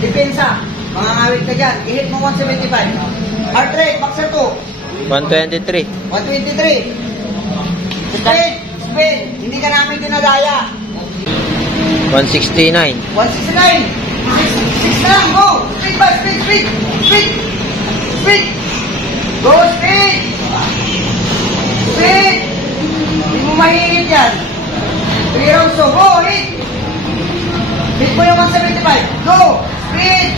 Depensa. Mga ngawit ka dyan. I-hit mo 175. Heart rate, boxer 2. 123. 123. Speed. Speed. Hindi ka namin dinadaya. 169. 169. 6 na lang. Go. Speed ba? Speed. Speed. Speed. Speed. Go. Speed. Speed. Hindi mo mahihit yan. 3 rounds to. Go. Hit. Hit mo yung 175. Go. Speed.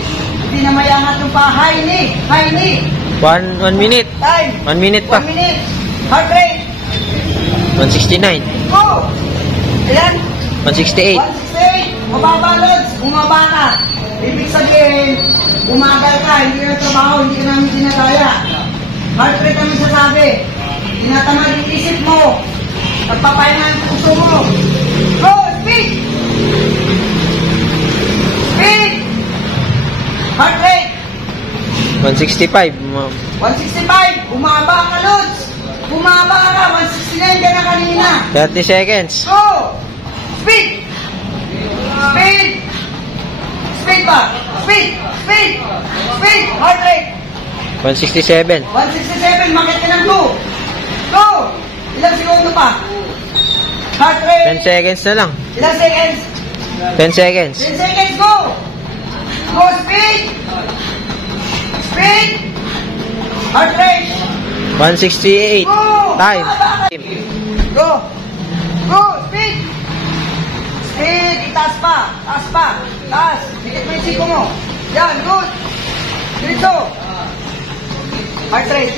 Hindi na mayangat yung pa. High knee. High knee. 1 minute. Time. 1 minute pa. 1 minute. Heart rate. 169. Go. Ilan? 168. 168. Mababa, Lods. Bumaba ka. Ibig sabihin, umagal ka. Hindi na trabaho. Hindi ka namin dinadaya. Heart rate ang sasabi. Tinatamad yung isip mo. Nagpapahinga ang puso mo. Go. Speed. Speed. Heart rate. 165. 165. Bumaba ka, Lods. Bumaba ka. 169 ka na kanina. 30 seconds. Go. Speed. Speed. Speed ba? Speed. Speed. Speed. Heart rate. 167. 167. Makit ka ng 2. Go. Ilang segundo pa? Heart 10 rate. seconds na lang. Ilang seconds? 10 seconds. 10 seconds. Go. Go. Speed. Speed. Heart rate. 168. Go. Time. Go. Go. Speed. Speed. Itaas pa. Taas pa. Taas. Higit mo yung siko mo. Yan. Good. Dito. Heart rate.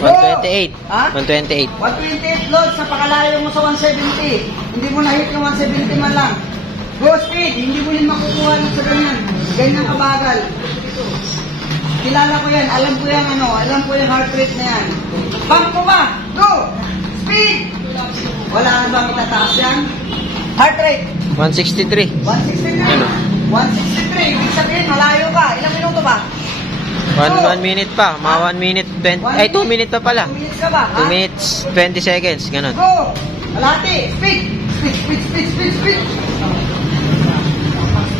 128. Ha? 128. 128 loads. Napakalayo mo sa 170. Hindi mo na-hit yung 170 man lang. Go speed. Hindi mo rin makukuha sa ganyan. Ganyan kabagal. Kilala ko yan. Alam ko yan ano. Alam ko yung heart rate na yan. Pump mo ba? Go. Speed. Wala na bang itataas yan? Heart rate. 163. 163. Ano? 163. Ibig sabihin, malayo ka. Ilang minuto ba? 1 minute pa. Mga 1 minute 20. Ay, 2 minutes pa pala. 2 minutes ka ba? 2 minutes 20 seconds. Ganon. Go. Malati. Speed. Speed, speed, speed, speed, speed.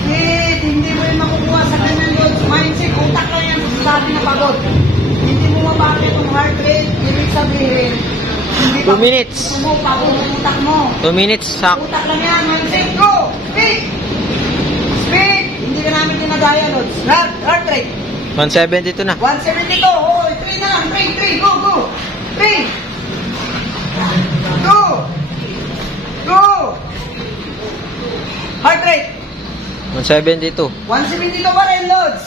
Speed. Hindi mo rin makukuha sa ganyan yun. Mindset. Utak lang yan. Sabi na pagod. Hindi mo mabakit yung heart rate. Ibig sabihin, 2 minutes. mo, pagod yung utak mo. 2 minutes. Sak. Utak lang yan. Mindset. Go. Speed. Speed. Hindi ka namin dinadaya, Lods. Heart rate. 172 na. 172. Oh, 3 na lang. 3. Go, go. 3. Go. Go. Heart rate. 172. 172 pa rin, Lods.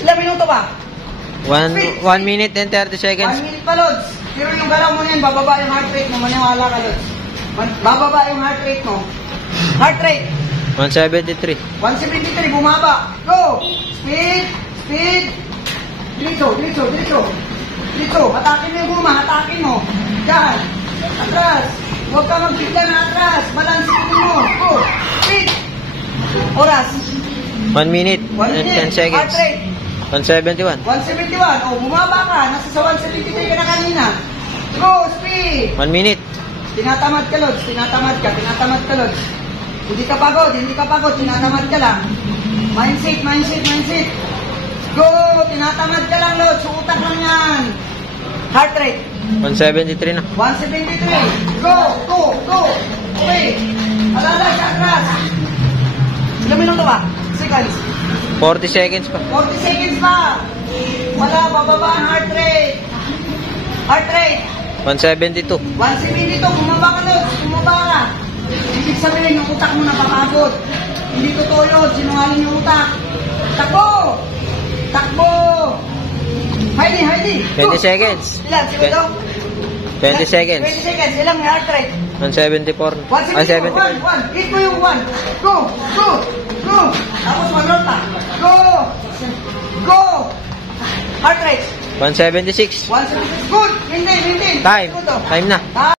Ilang minuto ba? 1 minute and 30 seconds. 1 minute pa, Lods. Pero yung galaw mo yan, bababa yung heart rate mo. Maniwala ka, Lods. Bababa yung heart rate mo. Heart rate. 173. 173. Bumaba. Go. Speed. Speed. Dito. Hatakin mo yung guma. Hatakin mo. Diyan. Atras. Huwag ka magbigla na atras. Balansin mo. Go. Speed. Oras. 1 minute 1 and minute. 10 seconds. Heart rate. 171. 171. O, bumaba ka. Nasa sa 173 ka na kanina. Go. Speed. 1 minute. Tinatamad ka, Lods. Tinatamad ka, Lods. Hindi ka pagod. Tinatamad ka lang. Mindset. Go. Tinatamad ka lang, Lods. Utak lang yan. Heart rate. 173 na. 173. Go. Okay. Alala siya, atras. Ilang minuto ba? Seconds. 40 seconds pa. 40 seconds pa. Wala, bababa ang heart rate. 172. 172, bumaba ka, Lods. Bumaba ka. Ibig sabihin, yung utak mo napapagod. Hindi totoo yun. Sinungaling yung utak. Takbo. Heidi. 20 seconds. Ilan? Segundo? 20 seconds. 20 seconds. Ilang heart rate? 174. 174. 1. Hit mo yung 1. Go. Tapos manota. Go. Heart rate. 176. 176. Good. Maintain. Time na.